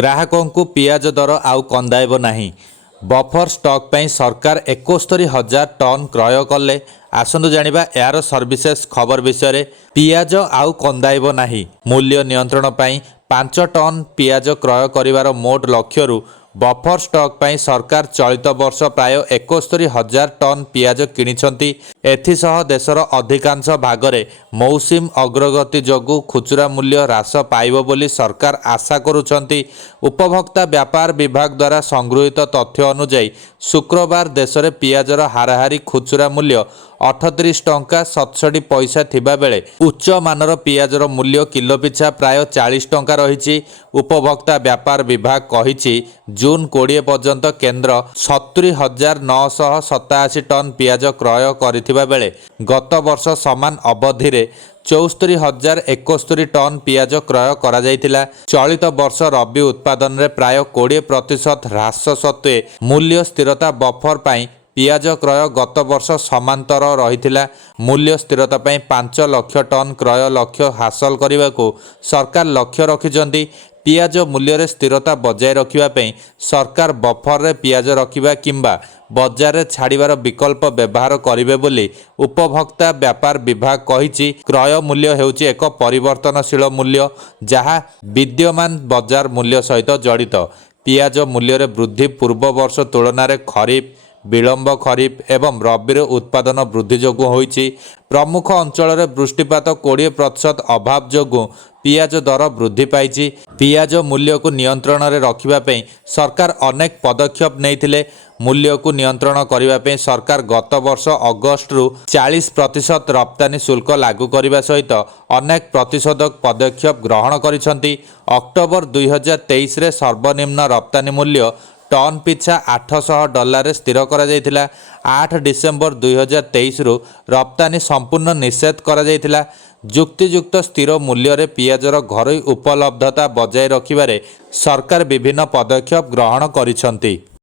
ଗ୍ରାହକଙ୍କୁ ପିଆଜ ଦର ଆଉ କନ୍ଦାଇବ ନାହିଁ। ବଫର ଷ୍ଟକ୍ ପାଇଁ ସରକାର 71,000 ଟନ୍ କ୍ରୟ କଲେ। ଆସନ୍ତୁ ଜାଣିବା ଏହାର ସର୍ଭିସେସ୍ ଖବର ବିଷୟରେ। ପିଆଜ ଆଉ କନ୍ଦାଇବ ନାହିଁ। ମୂଲ୍ୟ ନିୟନ୍ତ୍ରଣ ପାଇଁ 5 ଟନ୍ ପିଆଜ କ୍ରୟ କରିବାର ମୋଟ ଲକ୍ଷ୍ୟରୁ ବଫର ଷ୍ଟକ୍ ପାଇଁ ସରକାର ଚଳିତ ବର୍ଷ ପ୍ରାୟ 71,000 ଟନ୍ ପିଆଜ କିଣିଛନ୍ତି। ଏଥିସହ ଦେଶର ଅଧିକାଂଶ ଭାଗରେ ମୌସୁମୀ ଅଗ୍ରଗତି ଯୋଗୁଁ ଖୁଚୁରା ମୂଲ୍ୟ ହ୍ରାସ ପାଇବ ବୋଲି ସରକାର ଆଶା କରୁଛନ୍ତି। ଉପଭୋକ୍ତା ବ୍ୟାପାର ବିଭାଗ ଦ୍ୱାରା ସଂଗୃହୀତ ତଥ୍ୟ ଅନୁଯାୟୀ ଶୁକ୍ରବାର ଦେଶରେ ପିଆଜର ହାରାହାରି ଖୁଚୁରା ମୂଲ୍ୟ 38 ଟଙ୍କା 67 ପଇସା ଥିବାବେଳେ ଉଚ୍ଚମାନର ପିଆଜର ମୂଲ୍ୟ କିଲୋ ପିଛା ପ୍ରାୟ 40 ଟଙ୍କା ରହିଛି। ଉପଭୋକ୍ତା ବ୍ୟାପାର ବିଭାଗ କହିଛି, ଜୁନ୍ 20 ପର୍ଯ୍ୟନ୍ତ କେନ୍ଦ୍ର 70,987 ଟନ୍ ପିଆଜ କ୍ରୟ କରିଥିବା ବେଳେ ଗତ ବର୍ଷ ସମାନ ଅବଧିରେ 74,071 ଟନ୍ ପିଆଜ କ୍ରୟ କରାଯାଇଥିଲା। ଚଳିତ ବର୍ଷ ରବି ଉତ୍ପାଦନରେ ପ୍ରାୟ 20% ହ୍ରାସ ସତ୍ତ୍ୱେ ମୂଲ୍ୟ ସ୍ଥିରତା ବଫର ପାଇଁ ପିଆଜ କ୍ରୟ ଗତ ବର୍ଷ ସମାନ୍ତର ରହିଥିଲା। ମୂଲ୍ୟ ସ୍ଥିରତା ପାଇଁ 5 ଲକ୍ଷ ଟନ୍ କ୍ରୟ ଲକ୍ଷ୍ୟ ହାସଲ କରିବାକୁ ସରକାର ଲକ୍ଷ୍ୟ ରଖିଛନ୍ତି। ପିଆଜ ମୂଲ୍ୟରେ ସ୍ଥିରତା ବଜାୟ ରଖିବା ପାଇଁ ସରକାର ବଫରରେ ପିଆଜ ରଖିବା କିମ୍ବା ବଜାରରେ ଛାଡ଼ିବାର ବିକଳ୍ପ ବ୍ୟବହାର କରିବେ ବୋଲି ଉପଭୋକ୍ତା ବ୍ୟାପାର ବିଭାଗ କହିଛି। କ୍ରୟ ମୂଲ୍ୟ ହେଉଛି ଏକ ପରିବର୍ତ୍ତନଶୀଳ ମୂଲ୍ୟ, ଯାହା ବିଦ୍ୟମାନ ବଜାର ମୂଲ୍ୟ ସହିତ ଜଡ଼ିତ। ପିଆଜ ମୂଲ୍ୟରେ ବୃଦ୍ଧି ପୂର୍ବ ବର୍ଷ ତୁଳନାରେ ଖରିଫ, ବିଳମ୍ବ ଖରିଫ ଏବଂ ରବିର ଉତ୍ପାଦନ ବୃଦ୍ଧି ଯୋଗୁଁ ହୋଇଛି। ପ୍ରମୁଖ ଅଞ୍ଚଳରେ ବୃଷ୍ଟିପାତ 20% ଅଭାବ ଯୋଗୁଁ ପିଆଜ ଦର ବୃଦ୍ଧି ପାଇଛି। ପିଆଜ ମୂଲ୍ୟକୁ ନିୟନ୍ତ୍ରଣରେ ରଖିବା ପାଇଁ ସରକାର ଅନେକ ପଦକ୍ଷେପ ନେଇଥିଲେ। ମୂଲ୍ୟକୁ ନିୟନ୍ତ୍ରଣ କରିବା ପାଇଁ ସରକାର ଗତ ବର୍ଷ ଅଗଷ୍ଟରୁ 40% ରପ୍ତାନି ଶୁଳ୍କ ଲାଗୁ କରିବା ସହିତ ଅନେକ ପ୍ରତିଷେଧକ ପଦକ୍ଷେପ ଗ୍ରହଣ କରିଛନ୍ତି। ଅକ୍ଟୋବର 2023ରେ ସର୍ବନିମ୍ନ ରପ୍ତାନି ମୂଲ୍ୟ ଟନ୍ ପିଛା $800 ସ୍ଥିର କରାଯାଇଥିଲା। 8 ଡିସେମ୍ବର 2023ରୁ ରପ୍ତାନି ସମ୍ପୂର୍ଣ୍ଣ ନିଷେଧ କରାଯାଇଥିଲା। ଯୁକ୍ତିଯୁକ୍ତ ସ୍ଥିର ମୂଲ୍ୟରେ ପିଆଜର ଘରୋଇ ଉପଲବ୍ଧତା ବଜାୟ ରଖିବାରେ ସରକାର ବିଭିନ୍ନ ପଦକ୍ଷେପ ଗ୍ରହଣ କରିଛନ୍ତି।